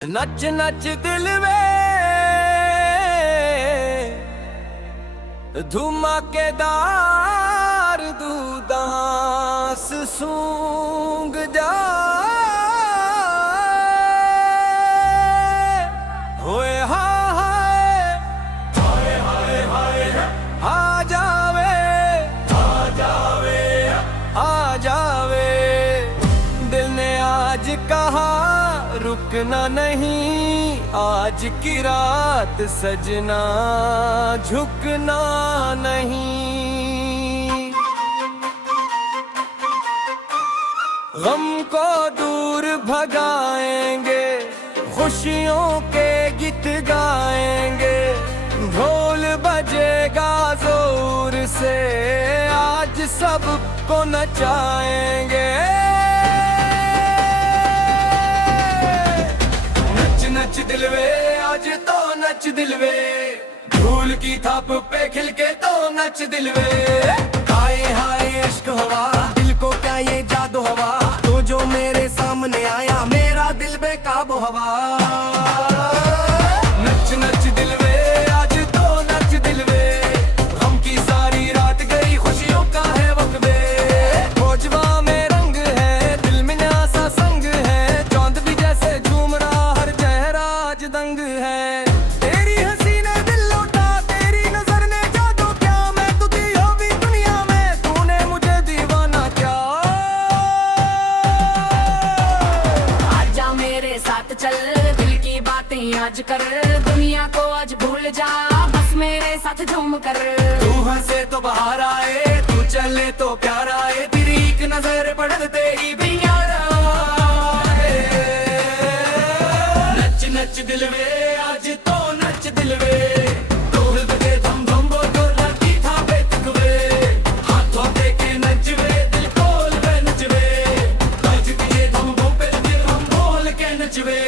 नच नच दिल वे धमाकेदार दूदास सूंघ जा होए हाय हाय हाय हाय आ जावे आ जावे आ जावे दिल ने आज कहा रुकना नहीं आज की रात सजना झुकना नहीं। गम को दूर भगाएंगे खुशियों के गीत गाएंगे ढोल बजेगा जोर से आज सबको नचाएंगे। नच दिल वे आज तो नच दिल वे धूल की थाप पे खिल के तो नच दिल वे। हाय हाय इश्क हवा दिल को क्या ये जादू हवा तो जो मेरे सामने आया मेरा दिल बेकाबू हवा। नच नच दिल वे आज तो नच दिल वे गम की सारी रात गई खुशियों का है वक्त बे। खोजवा में रंग है दिल में न्यासा संग है चांद भी जैसे झूम रहा आज दंग है। तेरी हंसी ने दिल लौटा तेरी नजर ने जादू क्या मैं तुझी हो भी दुनिया में तूने मुझे दीवाना क्या। आजा मेरे साथ चल दिल की बातें आज कर दुनिया को आज भूल जा बस मेरे साथ झूम कर। तू हंसे तो बाहर आए तू चले तो प्यार आए तेरी एक नजर पड़ते ही भी यार नच दिल वे आज तो नच दिल वे ढोल बजे धम धम बोल लगी था बेतकवे हाथों देके नच वे दिल खोल वे नच वे आज दिए धम धम पे दिल हम बोल के नच वे।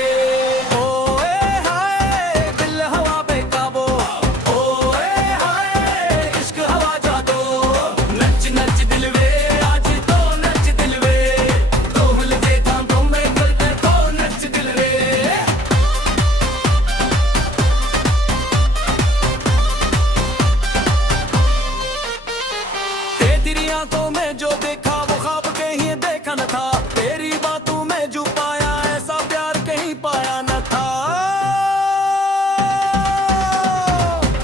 ओए हाय दिल हवा बेकाबू ओए हाय इश्क हवा जादू नच नच दिल वे आज तो नच दिल वे ढोल बजे धम धम में तो नच दिल वे। आंखों में जो देखा वो ख्वाब कहीं देखा न था तेरी बातों में जो पाया ऐसा प्यार कहीं पाया न था।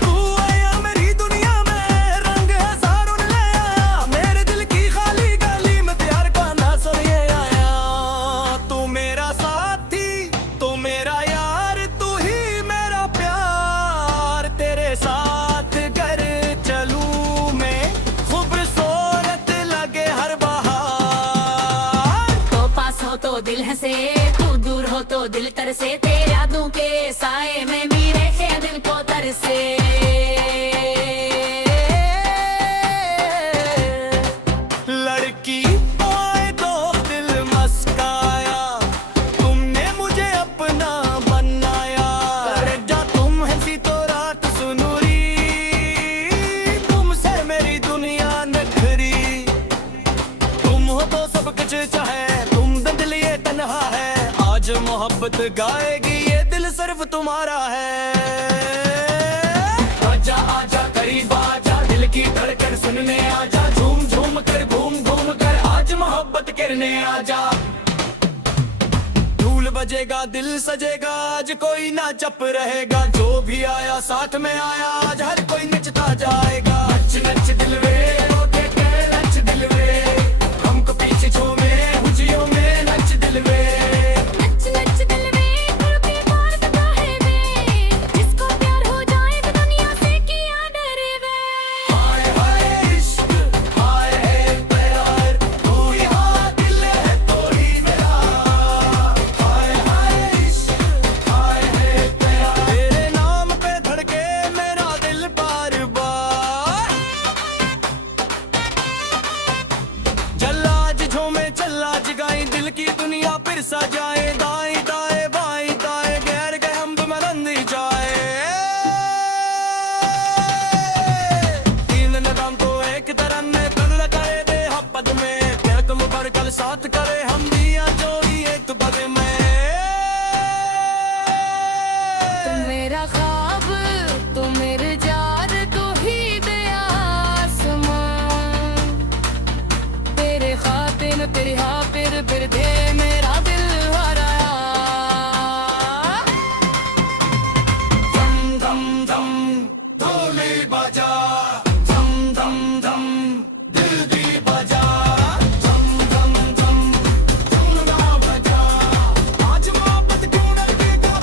तू आया मेरी दुनिया में रंग है सारों ने ले आया मेरे दिल की खाली गली में प्यार का नसर ये आया। तू मेरा साथी तू मेरा यार तू ही मेरा प्यार तेरे साथ घर चलूं मैं तो दिल हंसे तू दूर हो तो दिल तरसे तेरे यादों के साए में मेरे खे दिल को तरसे। लड़की आए तो दिल मस्काया तुमने मुझे अपना बनाया जा तुम हंसी तो रात सुनूरी तुमसे मेरी दुनिया नखरी तुम हो तो सब कुछ चाहे तन्हा है आज मोहब्बत गाएगी ये दिल सिर्फ तुम्हारा है। आजा आजा करीब आजा दिल की धड़कन सुनने आजा झूम झूम कर घूम घूम कर आज मोहब्बत करने आजा। ढोल बजेगा दिल सजेगा आज कोई ना चुप रहेगा जो भी आया साथ में आया आज हर कोई नचता जाएगा। नच नच दिल वे नच दिल वे हमको पीछे छोड़े खुशियों में नच दिल वे। नच नच दिल वे दिल पे पार तका है वे जिसको प्यार हो जाए तो दुनिया से किया डरे वे। हाय हाय इश्क हाय है प्यार तू ही हाँ दिल है तो ही मेरा। हाय हाय इश्क हाय है प्यार तेरे नाम पे धड़के मेरा दिल बार बार। मेरा ख्वाब तो मेरे जार तो ही दे आसमां तेरे खातिर तेरी खातिर फिर दे मेरा दिल हराया धम धम धम ढोली बजा धम धम धम दिल दी बजा धम धम धम ढोलना बजा आज मोहब्बत क्यों न लगेगा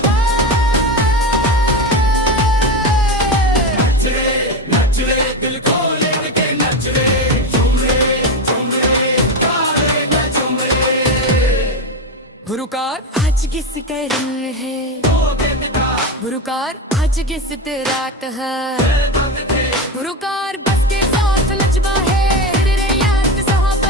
नच रे दिल खोले के नच रे झूम रे गा रे न झूम रे गुरुकार आज किस करन है गुरुकार आज किस रात है गुरुकार बस के साथ नचबा है रे यार के साहब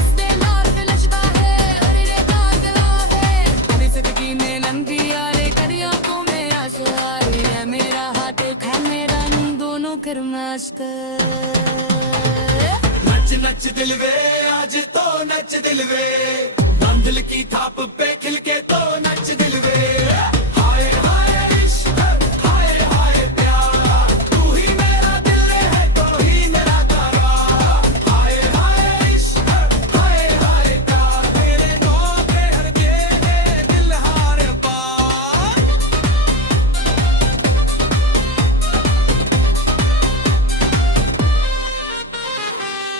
इस दे लाल नचबा है रे कागला है अभी जिंदगी में नंदी आले करिया को मेरा सहारे है मेरा हाथ खा मेरा नी दोनों कर मस्त नच नच दिल वे आज तो नच दिल वे दिल की थाप पे खिल के तो नच दिल वे हाय हाय इश्क हाय हाय प्यार तू ही मेरा दिल रे है तो ही मेरा करार हाय हाय इश्क हाय हाय प्यार तेरे नो पे हर दे दिल हार पार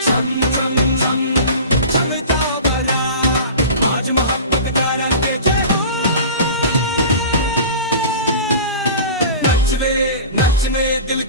छम छम छम छमता बरा आज मोहब्बत का रंग जय हो नच में दिल